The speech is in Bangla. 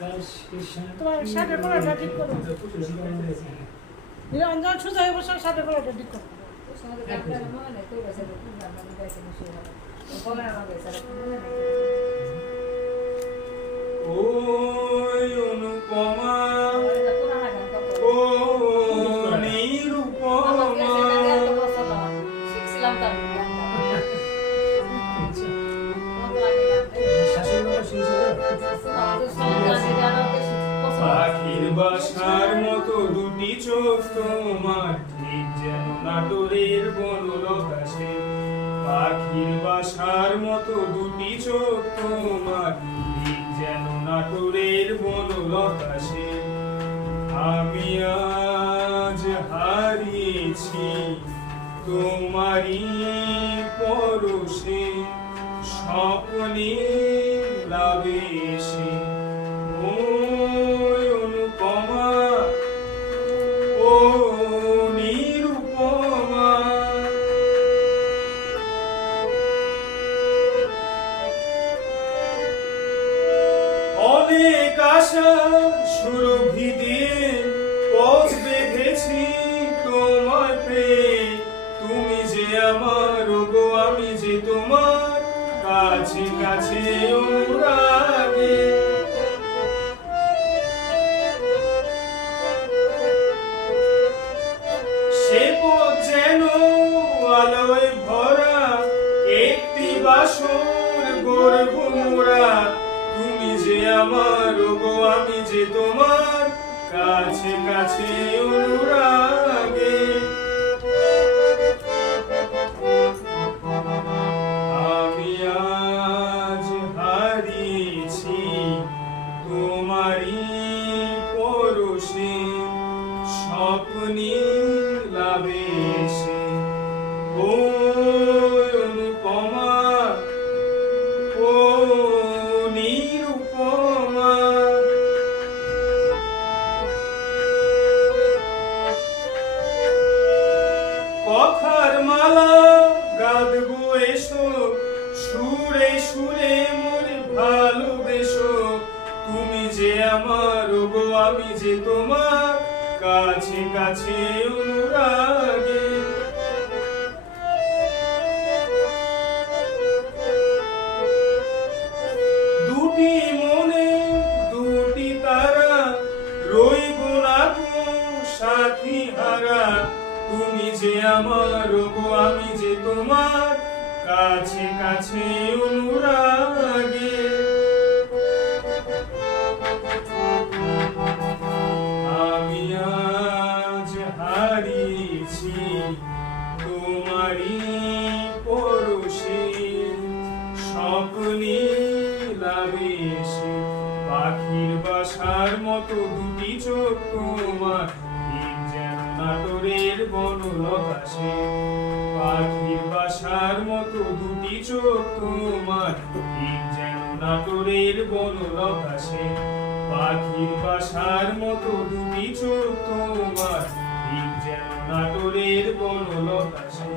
তোমার শার্টের কলারটা ঠিক করো। নিরঞ্জন সোজা হয়ে বসে শার্টের কলারটা ঠিক করো। ওই অনুপমা ও নিরুপমা পাখির বাসার মতো দুটি চোখ তোমার ঠিক যেন নাটোরের বনলতা সে পাখির বাসার মতো দুটি চোখ তোমার ঠিক যেন নাটোরের বনলতা সে আমি আজ হারিয়েছি তোমারই পরশে স্বপ্নে লাভেশে ওই অনুপমা ও নিরুপমা অনেক আশা সুরভি দিয়ে পথ বেঁধেছি তোমার পেয়ে তুমি যে আমার গো আমি যে তোমার কাছে কাছে অনুরাগে সে পথ যেন আলোয় ভরা একটি বাসর গর্ব মোরা তুমি যে আমার গো আমি যে তোমার কাছে কাছে অনুরাগে আমি আজ হারিয়েছি তোমারই পরশে স্বপ্নে লাভেশে ও অনুপমা ও নিরুপমা কথার মালা গাঁথবো এসো সুরে সুরে মোরে ভালোবেসো তুমি যে আমার গো আমি যে তোমার কাছে কাছে অনুরাগে দুটি মনে দুটি তারা রইব না গো সাথী হারা তুমি যে আমার গো আমি যে তোমার কাছে কাছে অনুরাগে আমি আজ হারিয়েছি তোমারই পরশে স্বপ্নে লাভেশে পাখির বাসার মতো দুটি চোখ তোমার ঠিক যেন নাটোরের বনলতা সে পাখির বাসার মতো দুটি চোখ তোমার ঠিক যেন নাটোরের বনলতা সে পাখির বাসার মতো দুটি চোখ তোমার ঠিক যেন নাটোরের বনলতা সে